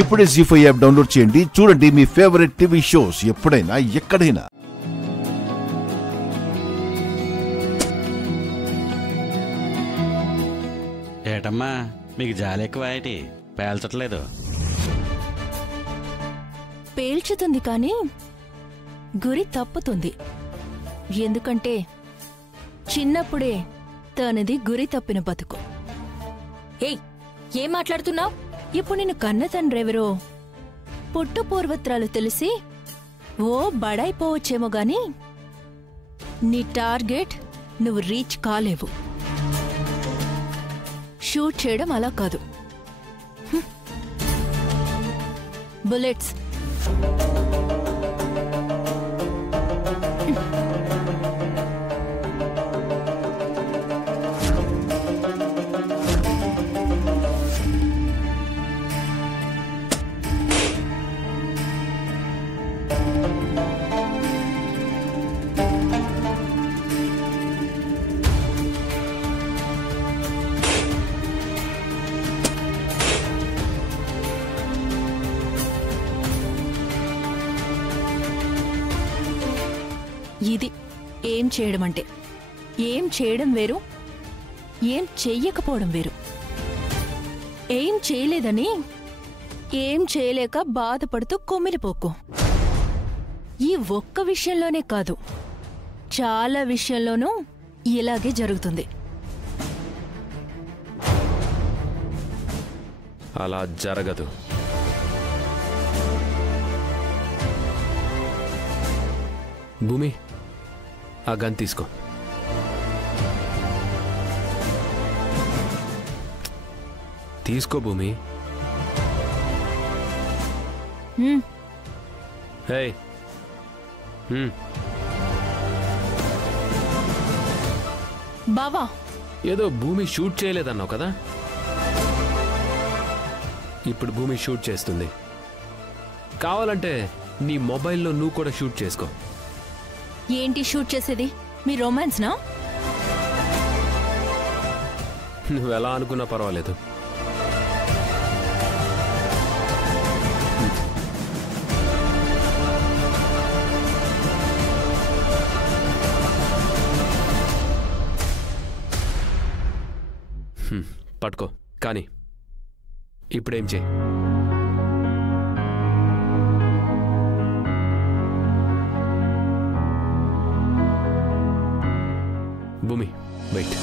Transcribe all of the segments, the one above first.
ఇప్పుడే జీ5 app download చేయండి. చూడండి మీ ఫేవరెట్ టీవీ షోస్ ఎప్పుడైనా ఎక్కడైనా. ఏటమ్మా మీకు జాలి ఎక్కువ ఏంటి? పేల్చట్లేదు. పేల్చుతుంది కానీ గురి తప్పుతుంది. ఎందుకంటే చిన్నప్పుడే తనది గురి తప్పిన బతుకు. ఏయ్, ఏం మాట్లాడుతున్నావు? ఇప్పుడు నేను కన్న తండ్రెవరో పుట్టు పూర్వత్రాలు తెలిసి ఓ బడైపోవచ్చేమో గాని నీ టార్గెట్ నువ్వు రీచ్ కాలేవు. షూట్ చేయడం అలా కాదు. బుల్లెట్స్ ఇది ఏం చేయడం అంటే. ఏం చేయడం వేరు, ఏం చెయ్యకపోవడం వేరు. ఏం చేయలేదని ఏం చేయలేక బాధపడుతూ కొమ్మిలిపోకు. ఈ ఒక్క విషయంలోనే కాదు, చాలా విషయంలోనూ ఇలాగే జరుగుతుంది. అలా జరగదు. భూమి, ఆ గన్ తీసుకో. తీసుకో భూమి. హే, బావా, ఏదో భూమి షూట్ చేయలేదన్నావు కదా, ఇప్పుడు భూమి షూట్ చేస్తుంది. కావాలంటే నీ మొబైల్లో నువ్వు కూడా షూట్ చేసుకో. ఏంటి షూట్ చేసేది? మీ రొమాన్స్ నా? నువ్వెలా అనుకున్నా పర్వాలేదు. పట్టుకో. కానీ ఇప్పుడేం చేయి? భూమి, వెయిట్.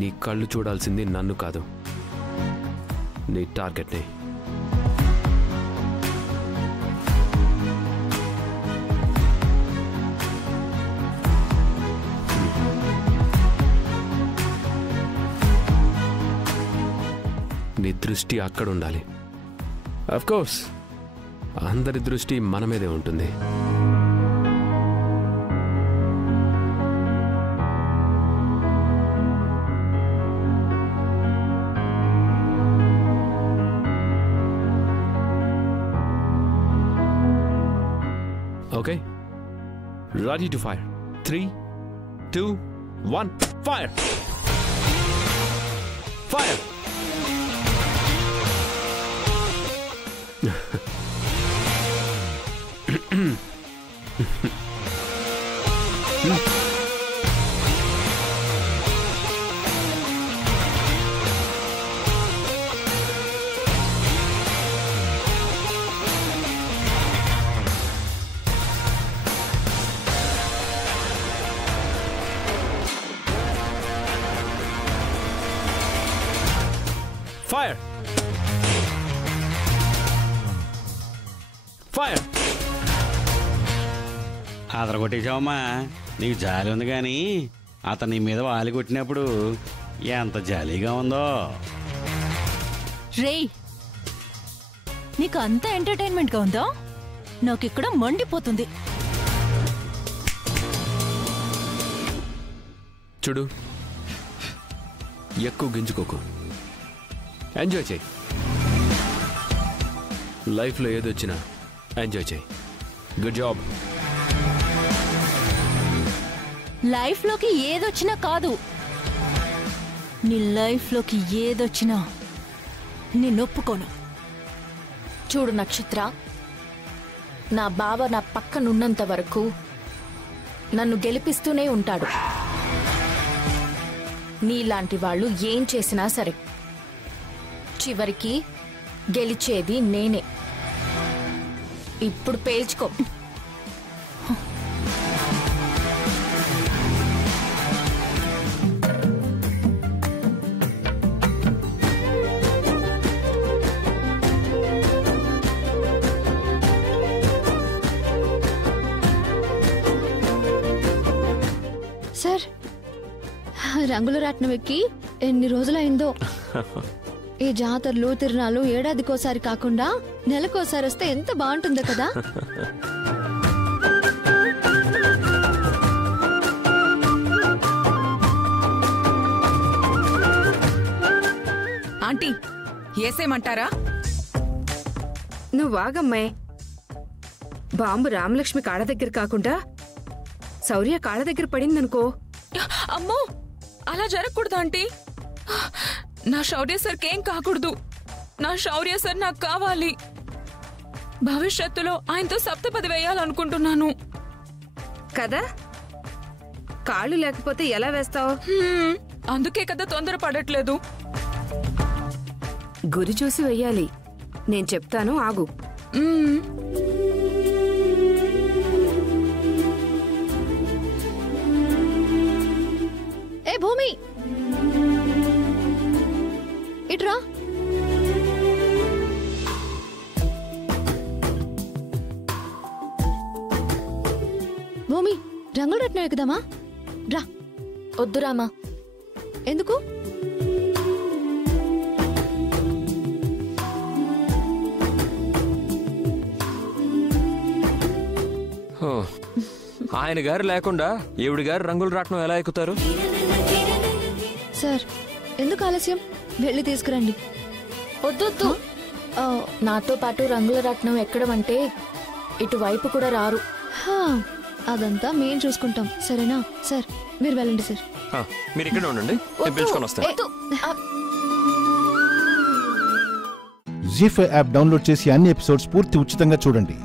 నీ కళ్ళు చూడాల్సింది నన్ను కాదు, నీ టార్గెట్ని. నీ దృష్టి అక్కడ ఉండాలి. ఆఫ్ కోర్స్ అందరి దృష్టి మన మీదే ఉంటుంది. Okay, ready to fire. 3, 2, 1, fire! Fire! Fire! Fire! అదరగొట్టేశావమ్మా. నీకు జాలి ఉంది కానీ అతను నీ మీద వాలి కొట్టినప్పుడు ఎంత జాలీగా ఉందో. రేయ్, నీకు అంత ఎంటర్టైన్మెంట్గా ఉందా? నాకు ఇక్కడ మండిపోతుంది. చూడు, ఎక్కువ గింజుకోకు, ఎంజాయ్ చేయి. లైఫ్లో ఏదొచ్చినా ఎంజాయ్ చేయి. Good job. లైఫ్లోకి ఏదొచ్చినా కాదు, నీ లైఫ్లోకి ఏదొచ్చినా నేను ఒప్పుకోను. చూడు నక్షత్ర, నా బావ నా పక్కనున్నంత వరకు నన్ను గెలిపిస్తూనే ఉంటాడు. నీలాంటి వాళ్ళు ఏం చేసినా సరే చివరికి గెలిచేది నేనే. ఇప్పుడు పేల్చుకో. సార్, రంగుల రాట్నం ఎక్కి ఎన్ని రోజులైందో. ఈ జాతరలు తిరునాళ్ళు ఏడాదికోసారి కాకుండా నెలకోసారి వస్తే ఎంత బాగుంటుందో కదా. ఆంటీ, ఏసేమంటారా? నువ్వు వాగమ్మాయి. బాంబు రామలక్ష్మి కాళ్ళ దగ్గర కాకుండా శౌర్య కాళ్ళ దగ్గర పడిందనుకో. అమ్మో, అలా జరగకూడదు ఆంటీ. నా శౌర్య సార్కి ఏం కాకూడదు. నా శౌర్య సార్ నాకు కావాలి. భవిష్యత్తులో ఆయనతో సప్తపది వేయాలనుకుంటున్నాను కదా. కాళ్ళు లేకపోతే ఎలా వేస్తావు? అందుకే కదా తొందర పడట్లేదు. గురి చూసి వెయ్యాలి. నేను చెప్తాను, ఆగు. ఏ భూమి, ఇట్రా. భూమి, రంగుల రత్నం ఎక్కుదామా? రా. వద్దురామా. ఎందుకు? ఆయన గారు లేకుండా ఈవిడి గారు రంగుల రాట్నం ఎలా ఎక్కుతారు? సార్, ఎందుకు ఆలస్యం? వెళ్ళి తీసుకురండి. వద్దొద్దు. నాతో పాటు రంగుల రత్నం ఎక్కడం అంటే ఇటువైపు కూడా రారు. అదంతా మేం చూసుకుంటాం, సరేనా? సార్, మీరు వెళ్ళండి సార్. మీరు ఇక్కడ ఉండండి, నేను పిలుచుకొని వస్తాను. జీ5 యాప్ డౌన్లోడ్ చేసి అన్ని ఎపిసోడ్స్ పూర్తి ఉచితంగా చూడండి.